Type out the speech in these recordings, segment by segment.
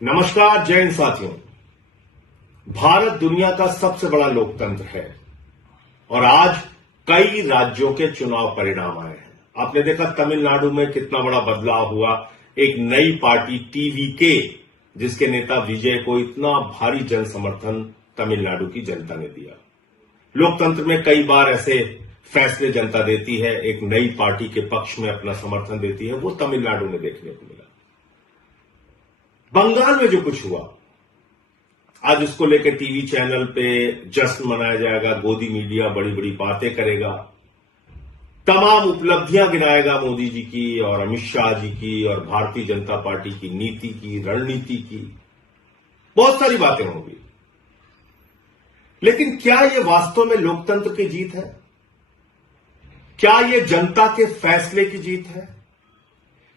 नमस्कार जय हिंद साथियों। भारत दुनिया का सबसे बड़ा लोकतंत्र है और आज कई राज्यों के चुनाव परिणाम आए हैं। आपने देखा तमिलनाडु में कितना बड़ा बदलाव हुआ। एक नई पार्टी टीवीके, जिसके नेता विजय को इतना भारी जन समर्थन तमिलनाडु की जनता ने दिया। लोकतंत्र में कई बार ऐसे फैसले जनता देती है, एक नई पार्टी के पक्ष में अपना समर्थन देती है। वो तमिलनाडु में देखने को मिला। बंगाल में जो कुछ हुआ, आज उसको लेकर टीवी चैनल पे जश्न मनाया जाएगा। गोदी मीडिया बड़ी बड़ी बातें करेगा, तमाम उपलब्धियां गिनाएगा मोदी जी की और अमित शाह जी की और भारतीय जनता पार्टी की नीति की, रणनीति की, बहुत सारी बातें होंगी। लेकिन क्या यह वास्तव में लोकतंत्र की जीत है? क्या यह जनता के फैसले की जीत है?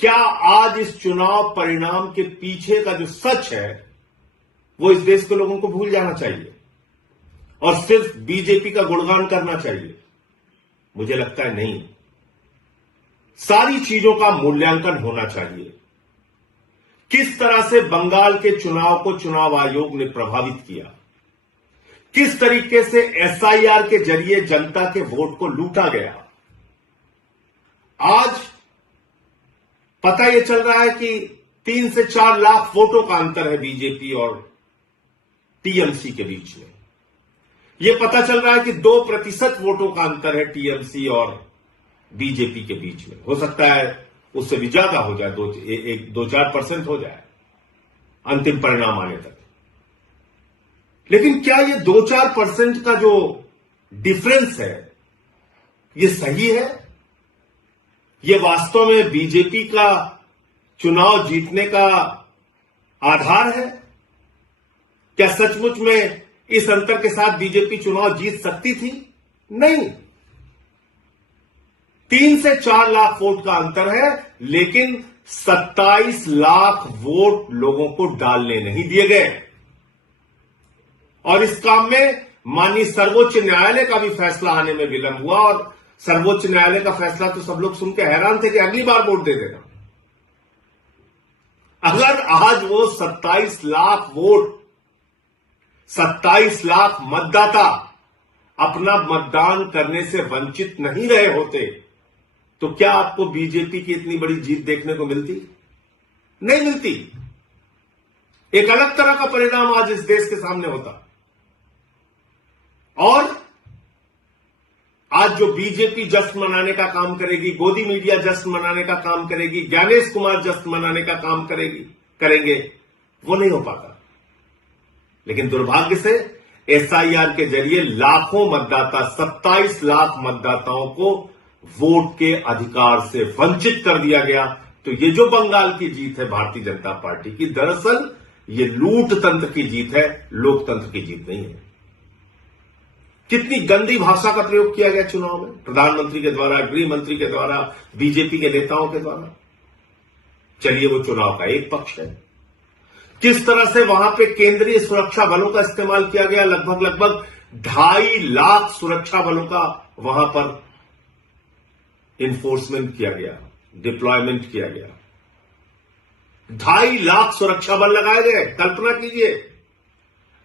क्या आज इस चुनाव परिणाम के पीछे का जो सच है वो इस देश के लोगों को भूल जाना चाहिए और सिर्फ बीजेपी का गुणगान करना चाहिए? मुझे लगता है नहीं। सारी चीजों का मूल्यांकन होना चाहिए। किस तरह से बंगाल के चुनाव को चुनाव आयोग ने प्रभावित किया, किस तरीके से एसआईआर के जरिए जनता के वोट को लूटा गया। आज पता यह चल रहा है कि 3 से 4 लाख वोटों का अंतर है बीजेपी और टीएमसी के बीच में। यह पता चल रहा है कि 2% वोटों का अंतर है टीएमसी और बीजेपी के बीच में। हो सकता है उससे भी ज्यादा हो जाए, 2-4% हो जाए अंतिम परिणाम आने तक। लेकिन क्या यह 2-4% का जो डिफरेंस है यह सही है? यह वास्तव में बीजेपी का चुनाव जीतने का आधार है? क्या सचमुच में इस अंतर के साथ बीजेपी चुनाव जीत सकती थी? नहीं। 3 से 4 लाख वोट का अंतर है, लेकिन 27 लाख वोट लोगों को डालने नहीं दिए गए। और इस काम में माननीय सर्वोच्च न्यायालय का भी फैसला आने में विलंब हुआ और सर्वोच्च न्यायालय का फैसला तो सब लोग सुन के हैरान थे कि अगली बार वोट दे देना। अगर आज वो 27 लाख वोट, 27 लाख मतदाता अपना मतदान करने से वंचित नहीं रहे होते, तो क्या आपको बीजेपी की इतनी बड़ी जीत देखने को मिलती? नहीं मिलती। एक अलग तरह का परिणाम आज इस देश के सामने होता। और आज जो बीजेपी जश्न मनाने का काम करेगी, गोदी मीडिया जश्न मनाने का काम करेगी, ज्ञानेश कुमार जश्न मनाने का काम करेंगे, वो नहीं हो पाता। लेकिन दुर्भाग्य से एसआईआर के जरिए लाखों मतदाता, 27 लाख मतदाताओं को वोट के अधिकार से वंचित कर दिया गया। तो ये जो बंगाल की जीत है भारतीय जनता पार्टी की, दरअसल ये लूट तंत्र की जीत है, लोकतंत्र की जीत नहीं है। कितनी गंदी भाषा का प्रयोग किया गया चुनाव में, प्रधानमंत्री के द्वारा, गृह मंत्री के द्वारा, बीजेपी के नेताओं के द्वारा। चलिए वो चुनाव का एक पक्ष है। किस तरह से वहां पे केंद्रीय सुरक्षा बलों का इस्तेमाल किया गया, लगभग 2.5 लाख सुरक्षा बलों का वहां पर इन्फोर्समेंट किया गया, डिप्लॉयमेंट किया गया। 2.5 लाख सुरक्षा बल लगाए गए। कल्पना कीजिए,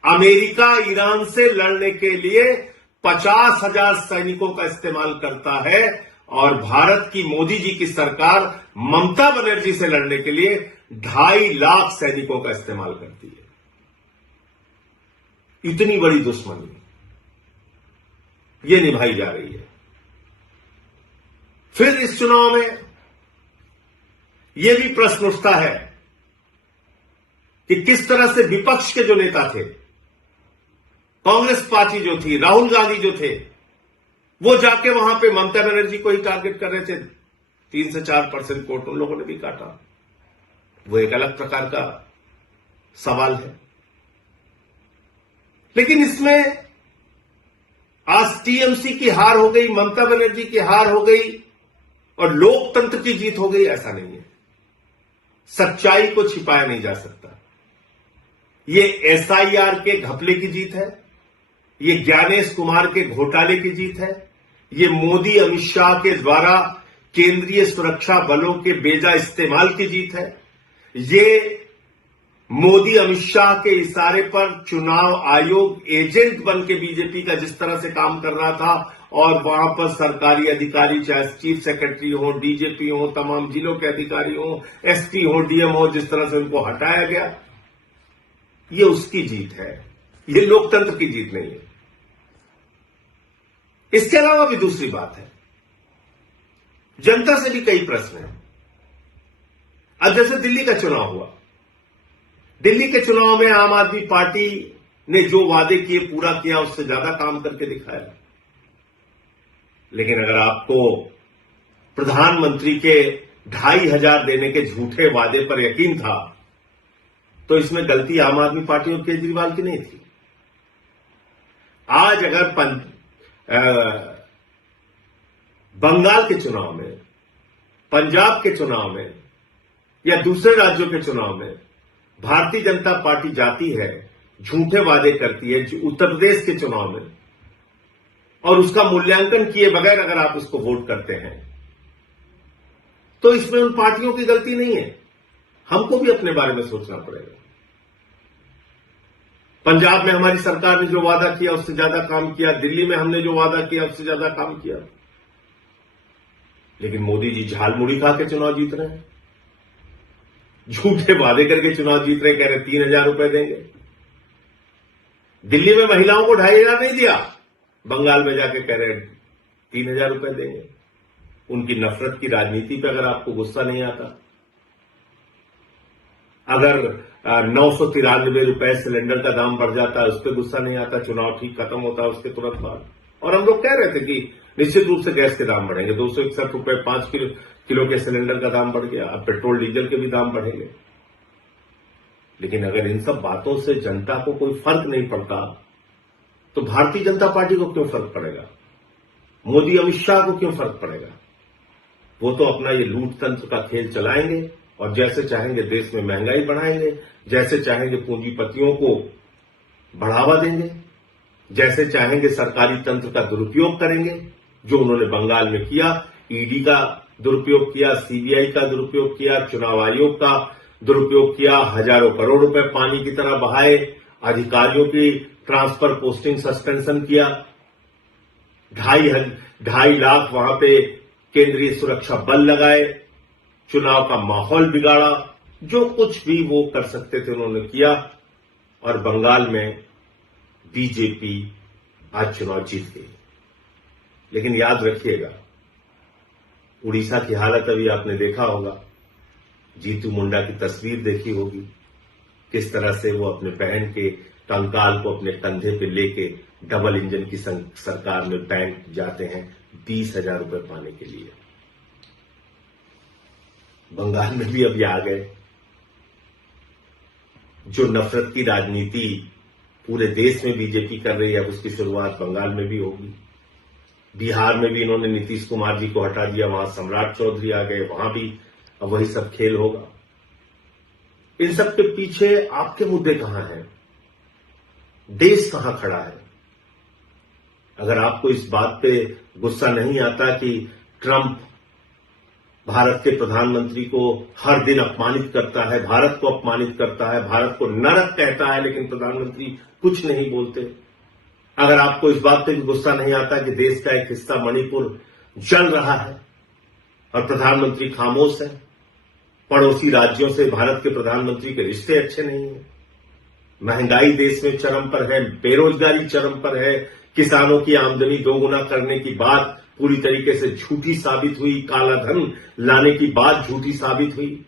अमेरिका ईरान से लड़ने के लिए 50,000 सैनिकों का इस्तेमाल करता है और भारत की मोदी जी की सरकार ममता बनर्जी से लड़ने के लिए 2.5 लाख सैनिकों का इस्तेमाल करती है। इतनी बड़ी दुश्मनी ये निभाई जा रही है। फिर इस चुनाव में यह भी प्रश्न उठता है कि किस तरह से विपक्ष के जो नेता थे, कांग्रेस पार्टी जो थी, राहुल गांधी जो थे, वो जाके वहां पे ममता बनर्जी को ही टारगेट कर रहे थे। 3 से 4% वोट उन लोगों ने भी काटा। वो एक अलग प्रकार का सवाल है। लेकिन इसमें आज टीएमसी की हार हो गई, ममता बनर्जी की हार हो गई और लोकतंत्र की जीत हो गई, ऐसा नहीं है। सच्चाई को छिपाया नहीं जा सकता। ये एसआईआर के घपले की जीत है, ये ज्ञानेश कुमार के घोटाले की जीत है, ये मोदी अमित शाह के द्वारा केंद्रीय सुरक्षा बलों के बेजा इस्तेमाल की जीत है, ये मोदी अमित शाह के इशारे पर चुनाव आयोग एजेंट बन के बीजेपी का जिस तरह से काम कर रहा था और वहां पर सरकारी अधिकारी चाहे चीफ सेक्रेटरी हो, डीजीपी हो, तमाम जिलों के अधिकारी हो, एसपी हो, डीएम हो, जिस तरह से उनको हटाया गया, ये उसकी जीत है, ये लोकतंत्र की जीत नहीं है। इसके अलावा भी दूसरी बात है, जनता से भी कई प्रश्न हैं। अब जैसे दिल्ली का चुनाव हुआ, दिल्ली के चुनाव में आम आदमी पार्टी ने जो वादे किए पूरा किया, उससे ज्यादा काम करके दिखाया। लेकिन अगर आपको प्रधानमंत्री के 2,500 देने के झूठे वादे पर यकीन था, तो इसमें गलती आम आदमी पार्टी और केजरीवाल की नहीं थी। आज अगर बंगाल के चुनाव में, पंजाब के चुनाव में या दूसरे राज्यों के चुनाव में भारतीय जनता पार्टी जाती है, झूठे वादे करती है, उत्तर प्रदेश के चुनाव में, और उसका मूल्यांकन किए बगैर अगर आप उसको वोट करते हैं, तो इसमें उन पार्टियों की गलती नहीं है। हमको भी अपने बारे में सोचना पड़ेगा। पंजाब में हमारी सरकार ने जो वादा किया उससे ज्यादा काम किया, दिल्ली में हमने जो वादा किया उससे ज्यादा काम किया, लेकिन मोदी जी झाल मुड़ी खा के चुनाव जीत रहे हैं, झूठे वादे करके चुनाव जीत रहे, कह रहे 3,000 रुपए देंगे। दिल्ली में महिलाओं को 2,500 नहीं दिया, बंगाल में जाके कह रहे 3,000 रुपए देंगे। उनकी नफरत की राजनीति पर अगर आपको गुस्सा नहीं आता, अगर 993 रुपए सिलेंडर का दाम बढ़ जाता है उस पर गुस्सा नहीं आता, चुनाव ठीक खत्म होता है उसके तुरंत बाद, और हम लोग कह रहे थे कि निश्चित रूप से गैस के दाम बढ़ेंगे, 261 रुपए 5 किलो के सिलेंडर का दाम बढ़ गया, अब पेट्रोल डीजल के भी दाम बढ़ेंगे। लेकिन अगर इन सब बातों से जनता को कोई फर्क नहीं पड़ता, तो भारतीय जनता पार्टी को क्यों फर्क पड़ेगा? मोदी अमित शाह को क्यों फर्क पड़ेगा? वो तो अपना ये लूट तंत्र का खेल चलाएंगे और जैसे चाहेंगे देश में महंगाई बढ़ाएंगे, जैसे चाहेंगे पूंजीपतियों को बढ़ावा देंगे, जैसे चाहेंगे सरकारी तंत्र का दुरुपयोग करेंगे, जो उन्होंने बंगाल में किया। ईडी का दुरुपयोग किया, सीबीआई का दुरुपयोग किया, चुनाव आयोग का दुरुपयोग किया, हजारों करोड़ रुपए पानी की तरह बहाए, अधिकारियों की ट्रांसफर पोस्टिंग सस्पेंशन किया, 2.5 लाख वहां पे केंद्रीय सुरक्षा बल लगाए, चुनाव का माहौल बिगाड़ा, जो कुछ भी वो कर सकते थे उन्होंने किया, और बंगाल में बीजेपी आज चुनाव जीत गई। लेकिन याद रखिएगा, उड़ीसा की हालत अभी आपने देखा होगा, जीतू मुंडा की तस्वीर देखी होगी, किस तरह से वो अपने बहन के कंकाल को अपने कंधे पे लेके डबल इंजन की सरकार में बैंक जाते हैं 20,000 रुपए पाने के लिए। बंगाल में भी अभी आ गए। जो नफरत की राजनीति पूरे देश में बीजेपी कर रही है, अब उसकी शुरुआत बंगाल में भी होगी। बिहार में भी इन्होंने नीतीश कुमार जी को हटा दिया, वहां सम्राट चौधरी आ गए, वहां भी अब वही सब खेल होगा। इन सब के पीछे आपके मुद्दे कहां हैं? देश कहां खड़ा है? अगर आपको इस बात पे गुस्सा नहीं आता कि ट्रंप भारत के प्रधानमंत्री को हर दिन अपमानित करता है, भारत को अपमानित करता है, भारत को नरक कहता है, लेकिन प्रधानमंत्री कुछ नहीं बोलते, अगर आपको इस बात पे भी गुस्सा नहीं आता कि देश का एक हिस्सा मणिपुर जल रहा है और प्रधानमंत्री खामोश है, पड़ोसी राज्यों से भारत के प्रधानमंत्री के रिश्ते अच्छे नहीं है, महंगाई देश में चरम पर है, बेरोजगारी चरम पर है, किसानों की आमदनी दोगुना करने की बात पूरी तरीके से झूठी साबित हुई, काला धन लाने की बात झूठी साबित हुई,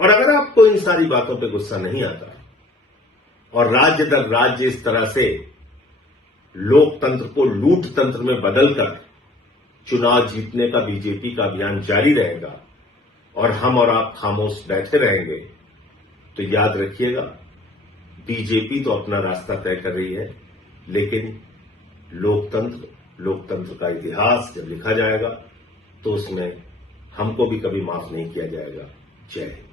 और अगर आपको इन सारी बातों पे गुस्सा नहीं आता और राज्य दर राज्य इस तरह से लोकतंत्र को लूट तंत्र में बदलकर चुनाव जीतने का बीजेपी का अभियान जारी रहेगा और हम और आप खामोश बैठे रहेंगे, तो याद रखिएगा, बीजेपी तो अपना रास्ता तय कर रही है, लेकिन लोकतंत्र का इतिहास जब लिखा जाएगा तो उसमें हमको भी कभी माफ नहीं किया जाएगा। जय हिंद।